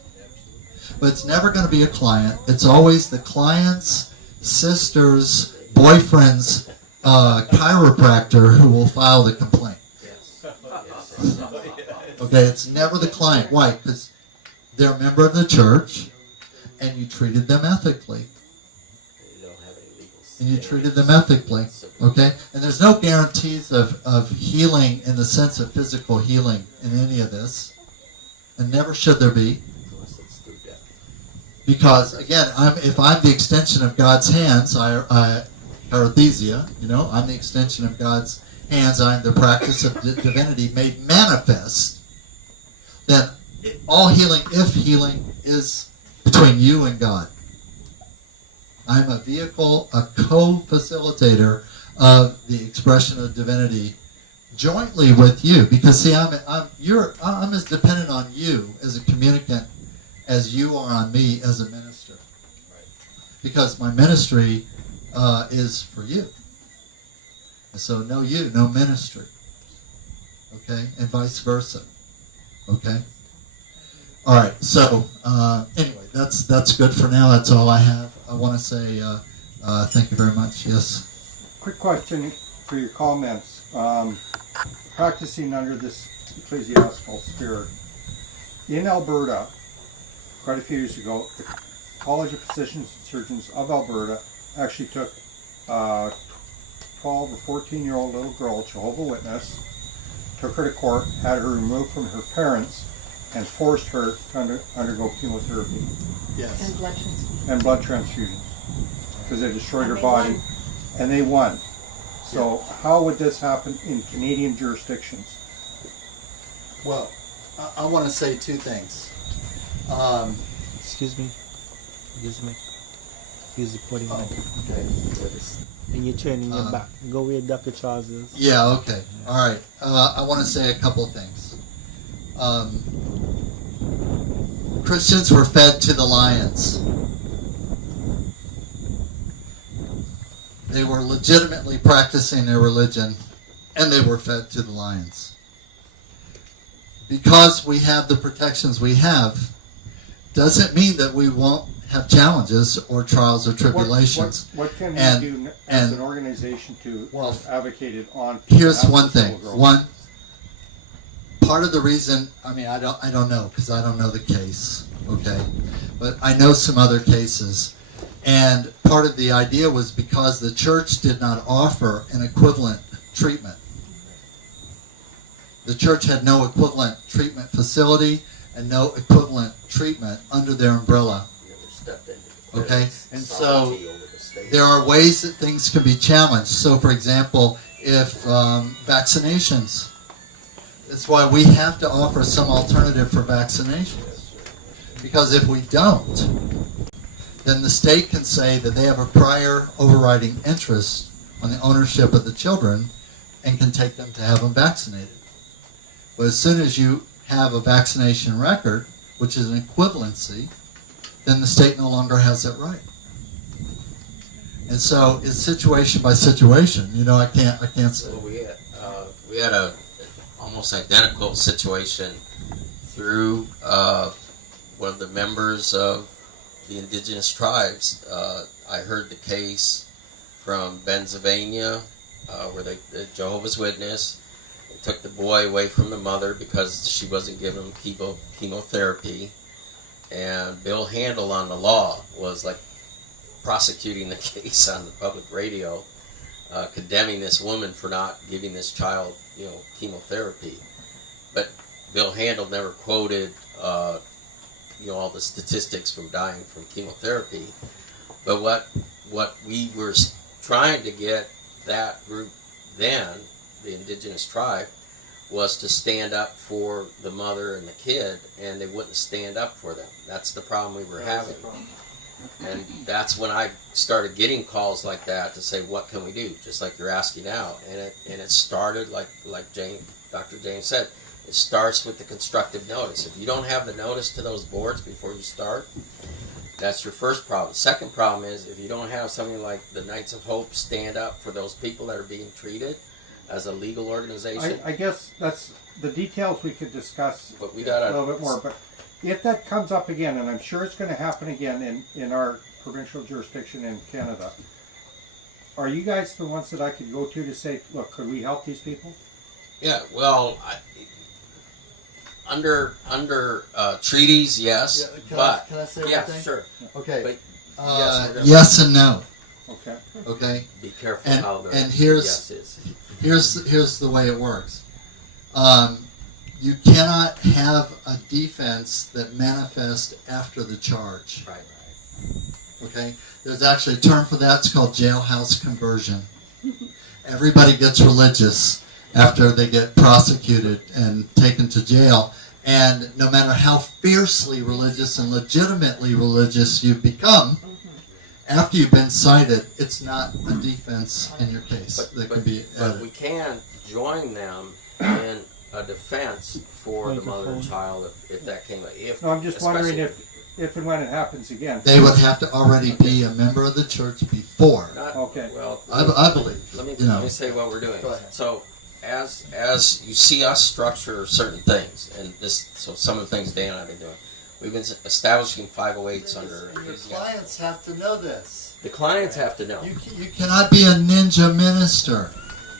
But it's never going to be a client. It's always the client's sister's boyfriend's chiropractor who will file the complaint. Yes. Yes. Okay, it's never the client. Why? Because they're a member of the church, and you treated them ethically. You don't have any legal And you standards. treated them ethically. Okay? And there's no guarantees of healing in the sense of physical healing in any of this. And never should there be. Unless it's through death. Because, again, if I'm the extension of God's hands, parouthesia, I'm the extension of God's hands, I'm the practice of divinity made manifest, then all healing, if healing, is between you and God. I'm a vehicle, a co-facilitator of the expression of divinity jointly with you. Because, see, I'm as dependent on you as a communicant as you are on me as a minister. Because my ministry is for you. And so no you, no ministry. Okay? And vice versa. Okay? All right. So anyway, that's good for now. That's all I have. I want to say thank you very much. Yes. Quick question for your comments. Practicing under this ecclesiastical sphere. In Alberta, quite a few years ago, the College of Physicians and Surgeons of Alberta actually took a 12 or 14-year-old little girl, Jehovah's Witness, took her to court, had her removed from her parents, and forced her to undergo chemotherapy Yes. And blood transfusion. and blood transfusions because they destroyed And her they body. won. And they won. So how would this happen in Canadian jurisdictions? Well, I want to say two things. Excuse me. Use the mic. Use the podium mic. Okay. And you're turning your back. Go where Dr. Charles is. Yeah, okay. All right. I want to say a couple of things. Christians were fed to the lions. They were legitimately practicing their religion, and they were fed to the lions. Because we have the protections we have, doesn't mean that we won't have challenges or trials or tribulations. What can And- we do as and- an organization to Well, advocate it on? Here's behalf of one this thing. little girl? One part of the reason, I don't know because I don't know the case, okay? But I know some other cases. And part of the idea was because the church did not offer an equivalent treatment. The church had no equivalent treatment facility and no equivalent treatment under their umbrella. Never stepped into Okay, the and so sovereignty over the state. There are ways that things can be challenged. So, for example, if vaccinations, that's why we have to offer some alternative for vaccination. Because if we don't, then the state can say that they have a prior overriding interest on the ownership of the children and can take them to have them vaccinated. But as soon as you have a vaccination record, which is an equivalency, then the state no longer has that right. And so it's situation by situation. I can't say. Well, we had a almost identical situation through one of the members of the Indigenous tribes. I heard the case from Pennsylvania where the Jehovah's Witness took the boy away from the mother because she wasn't giving him chemotherapy. And Bill Handel on the law was like prosecuting the case on the public radio, condemning this woman for not giving this child, chemotherapy. But Bill Handel never quoted, all the statistics from dying from chemotherapy. But what we were trying to get that group then, the Indigenous tribe, was to stand up for the mother and the kid, and they wouldn't stand up for them. That's the problem we were having. And that's when I started getting calls like that to say, what can we do? Just like you're asking now. And it started, like Dr. James said, it starts with the constructive notice. If you don't have the notice to those boards before you start, that's your first problem. Second problem is if you don't have something like the Knights of Hope stand up for those people that are being treated as a legal organization. I guess that's the details we could discuss But we a gotta- little bit more. But if that comes up again, and I'm sure it's going to happen again in our provincial jurisdiction in Canada, are you guys the ones that I could go to say, look, could we help these people? Yeah, well, under treaties, yes, but can I say yeah, one thing? sure. Okay. But Yes and no. Okay. Okay. be careful And- how the and here's- yes is. Here's the way it works. You cannot have a defense that manifests after the charge. Right. Okay? There's actually a term for that. It's called jailhouse conversion. Everybody gets religious after they get prosecuted and taken to jail. And no matter how fiercely religious and legitimately religious you become, after you've been cited, it's not a defense in your case that can be But added. we can join them in a defense for the mother and Microphone. child if that came. If No, I'm just wondering especially if and when it happens again. They would have to already be a member of the church before. not, Okay. Well, I believe. let me you know. let me say what we're doing. Go ahead. So as you see us structure certain things, and so some of the things Dan and I have been doing, we've been establishing 508s under. Your clients have to know this. The clients have to know, You cannot be a ninja minister.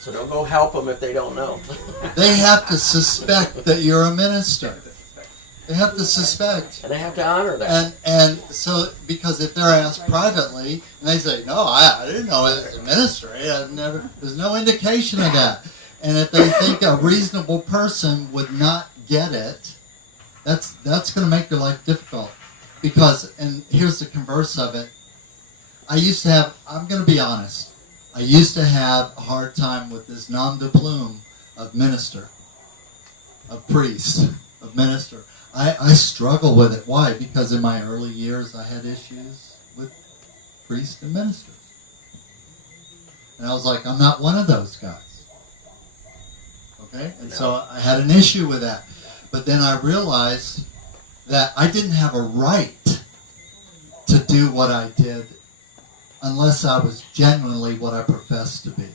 so don't go help them if they don't know. They have to suspect that you're a minister. They have to suspect. And they have to honor that. And so, because if they're asked privately, and they say, no, I didn't know it was a ministry, there's no indication of that. And if they think a reasonable person would not get it, that's going to make their life difficult. Because, and here's the converse of it, I'm going to be honest, I used to have a hard time with this nom de plume of minister, of priest, of minister. I struggle with it. Why? Because in my early years I had issues with priests and ministers. And I was like, I'm not one of those guys. Okay? And so I had an issue with that. But then I realized that I didn't have a right to do what I did unless I was genuinely what I professed to be.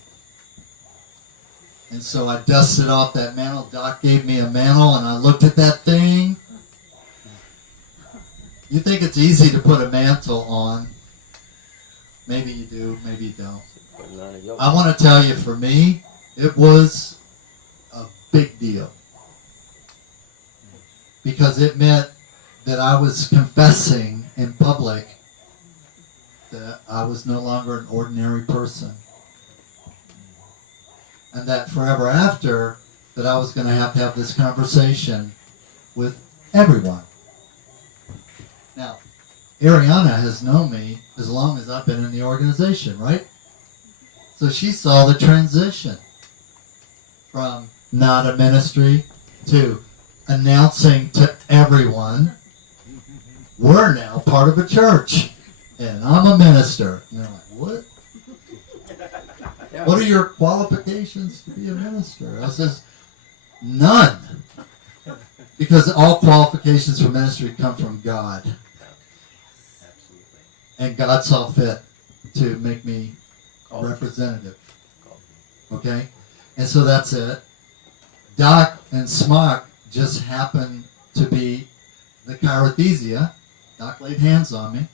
And so I dusted off that mantle. Doc gave me a mantle, and I looked at that thing. You think it's easy to put a mantle on. Maybe you do, maybe you don't. Putting on a yoke. I want to tell you, for me, it was a big deal. Because it meant that I was confessing in public that I was no longer an ordinary person. And that forever after, that I was going to have this conversation with everyone. Now, Ariana has known me as long as I've been in the organization, right? So she saw the transition from not a ministry to announcing to everyone, we're now part of a church, and I'm a minister. And they're like, what? What are your qualifications to be a minister? I says, none. Because all qualifications for ministry come from God. And God saw fit to make me representative. Okay? And so that's it. Doc and Smock just happened to be the chirothesia. Doc laid hands on me.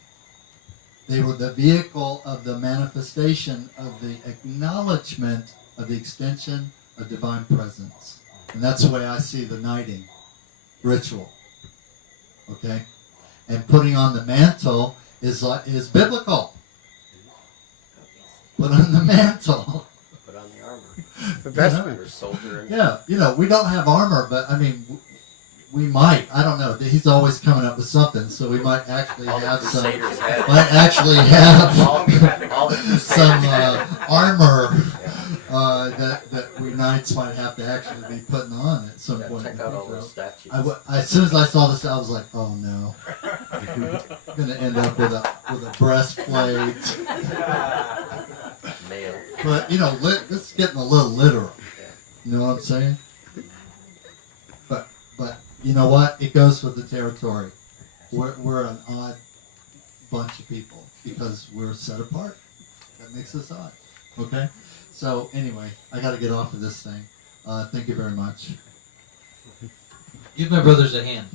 They were the vehicle of the manifestation of the acknowledgement of the extension of divine presence. And that's the way I see the knighting ritual. Okay? And putting on the mantle is biblical. Put on the mantle. Put on the armor. The vestment. You're a soldier. And Yeah, we don't have armor, but I mean, we might. I don't know. He's always coming up with something, so we might actually all the have some. crusaders had. Might actually have all the crusaders some had. armor that we knights might have to actually be putting on at some Yeah, point. check out all those statues. As soon as I saw this, I was like, "Oh no, I'm gonna end up with a breastplate." Male. But this is getting a little literal. You know what I'm saying? But you know what? It goes with the territory. We're an odd bunch of people because we're set apart. That makes us odd. Okay? So anyway, I got to get off of this thing. Thank you very much. Give my brothers a hand.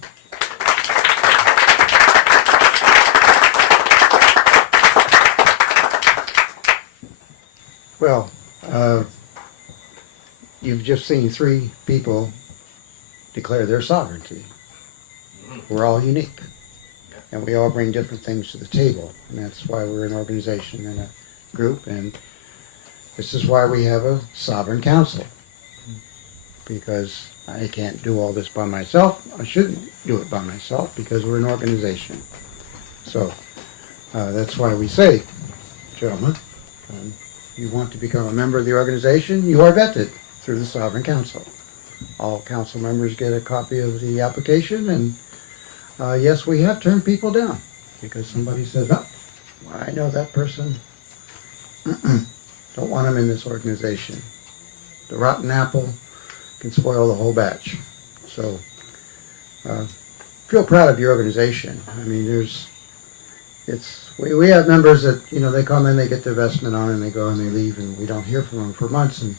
Well, you've just seen 3 people declare their sovereignty. We're all unique, and we all bring different things to the table, and that's why we're an organization and a group, and this is why we have a sovereign council, because I can't do all this by myself. I shouldn't do it by myself because we're an organization. So that's why we say, gentlemen, you want to become a member of the organization, you are vetted through the Sovereign Council. All council members get a copy of the application, and yes, we have turned people down because somebody says, oh, I know that person. Don't want them in this organization. The rotten apple can spoil the whole batch. So feel proud of your organization. I mean, we have members that, they come in, they get their vestment on, and they go and they leave, and we don't hear from them for months, and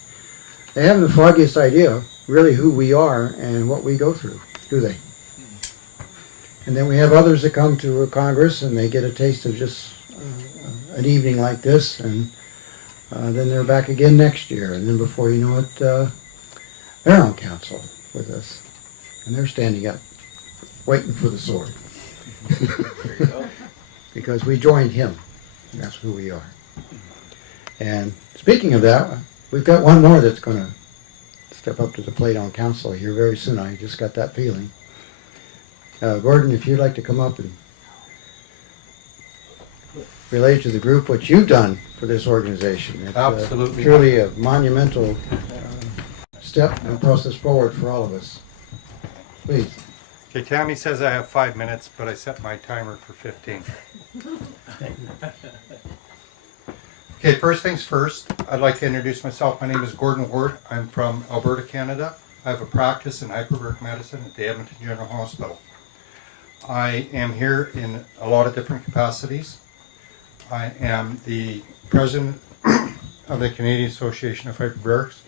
they haven't the foggiest idea really who we are and what we go through, do they? And then we have others that come to a Congress and they get a taste of just an evening like this, and then they're back again next year, and then before you know it, they're on council with us, and they're standing up, waiting for the sword. There you go. Because we joined him. That's who we are. And speaking of that, we've got one more that's going to step up to the plate on council here very soon. I just got that feeling. Gordon, if you'd like to come up and relate to the group what you've done for this organization. It's Absolutely. Truly a monumental step and process forward for all of us. Please. Okay, Tammy says I have 5 minutes, but I set my timer for 15. Okay, first things first, I'd like to introduce myself. My name is Gordon Ward. I'm from Alberta, Canada. I have a practice in hyperbaric medicine at the Edmonton General Hospital. I am here in a lot of different capacities. I am the president of the Canadian Association of Hyperbarics.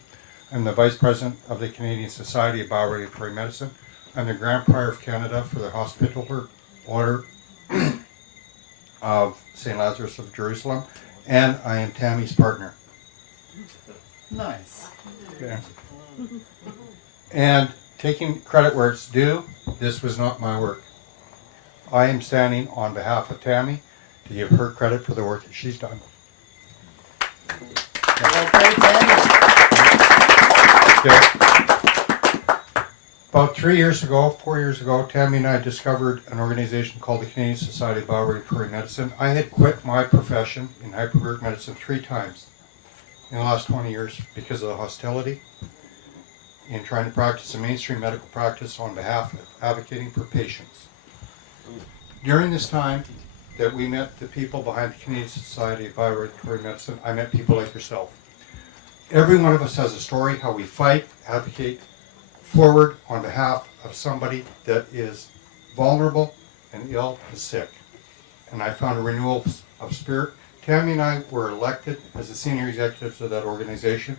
I'm the vice president of the Canadian Society of Bioregulatory Medicine. I'm the Grand Prior of Canada for the Hospitaller Order of St. Lazarus of Jerusalem, and I am Tammy's partner. Nice. Okay. And taking credit where it's due, this was not my work. I am standing on behalf of Tammy to give her credit for the work that she's done. Okay. About 4 years ago, Tammy and I discovered an organization called the Canadian Society of Bioregulatory Medicine. I had quit my profession in hyperbaric medicine 3 times in the last 20 years because of the hostility in trying to practice a mainstream medical practice on behalf of advocating for patients. During this time that we met the people behind the Canadian Society of Bioregulatory Medicine, I met people like yourself. Every one of us has a story how we fight, advocate, forward on behalf of somebody that is vulnerable and ill and sick. And I found a renewal of spirit. Tammy and I were elected as the senior executives of that organization.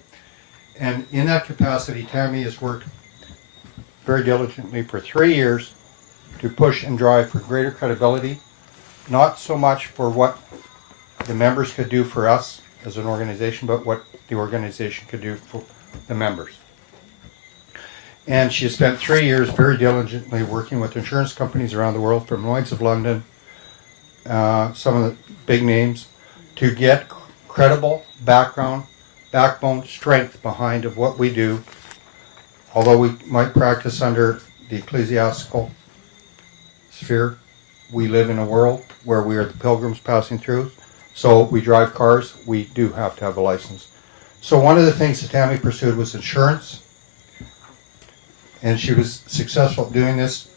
And in that capacity, Tammy has worked very diligently for 3 years to push and drive for greater credibility, not so much for what the members could do for us as an organization, but what the organization could do for the members. And she has spent 3 years very diligently working with insurance companies around the world, from Lloyd's of London, some of the big names, to get credible backbone strength behind of what we do. Although we might practice under the ecclesiastical sphere, we live in a world where we are the pilgrims passing through. So we drive cars, we do have to have a license. So one of the things that Tammy pursued was insurance. And she was successful at doing this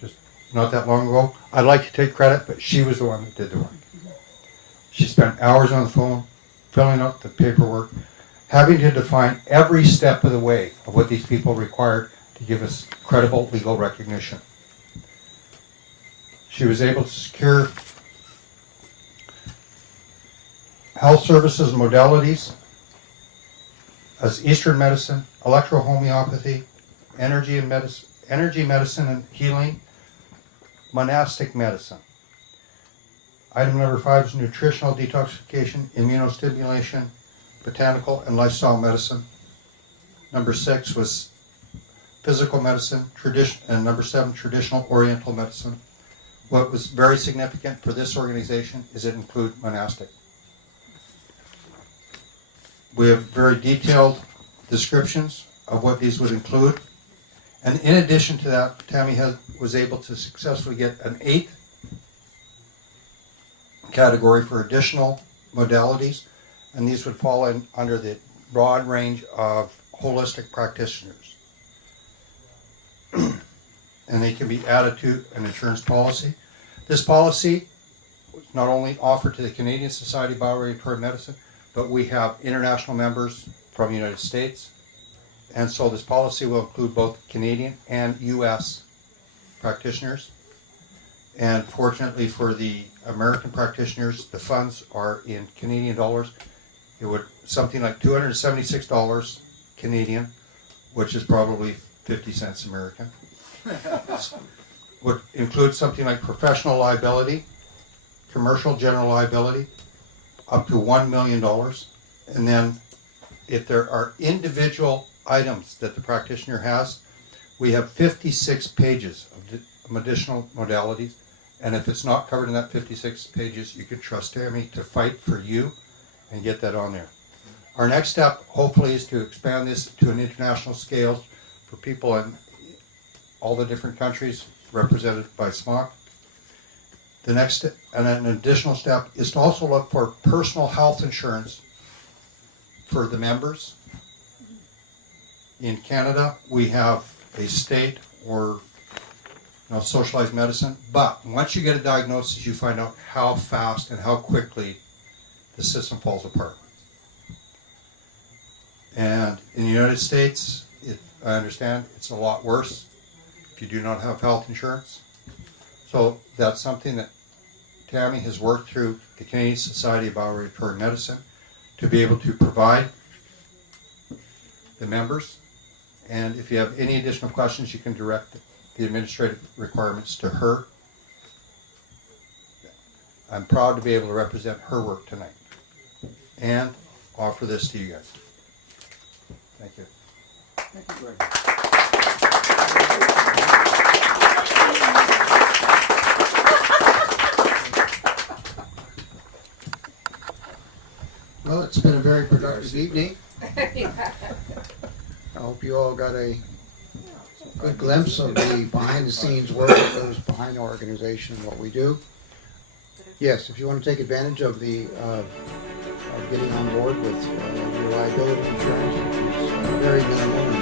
just not that long ago. I'd like to take credit, but she was the one that did the work. She spent hours on the phone, filling out the paperwork, having to define every step of the way of what these people required to give us credible legal recognition. She was able to secure health services and modalities as Eastern medicine, electrohomeopathy, energy medicine and healing, monastic medicine. Item number 5 is nutritional detoxification, immunostimulation, botanical and lifestyle medicine. Number 6 was physical medicine, and number 7, traditional oriental medicine. What was very significant for this organization is it included monastic. We have very detailed descriptions of what these would include. And in addition to that, Tammy was able to successfully get an 8th category for additional modalities, and these would fall in under the broad range of holistic practitioners. And they can be added to an insurance policy. This policy was not only offered to the Canadian Society of Bioregulatory Medicine, but we have international members from the United States. And so this policy will include both Canadian and U.S. practitioners. And fortunately for the American practitioners, the funds are in Canadian dollars. It would something like $276 Canadian, which is probably 50 cents American. Would include something like professional liability, commercial general liability, up to $1 million. And then if there are individual items that the practitioner has, we have 56 pages of additional modalities. And if it's not covered in that 56 pages, you can trust Tammy to fight for you and get that on there. Our next step, hopefully, is to expand this to an international scale for people in all the different countries represented by SMOC. The next, and an additional step, is to also look for personal health insurance for the members. In Canada, we have a state or socialized medicine, but once you get a diagnosis, you find out how fast and how quickly the system falls apart. And in the United States, I understand it's a lot worse if you do not have health insurance. So that's something that Tammy has worked through the Canadian Society of Bioregulatory Medicine to be able to provide the members. And if you have any additional questions, you can direct the administrative requirements to her. I'm proud to be able to represent her work tonight and offer this to you guys. Thank you. Thank you, Greg. Well, it's been a very productive evening. I hope you all got a good glimpse of the behind-the-scenes work that goes behind the organization and what we do. Yes, if you want to take advantage of the of getting on board with your liability insurance, which is very minimal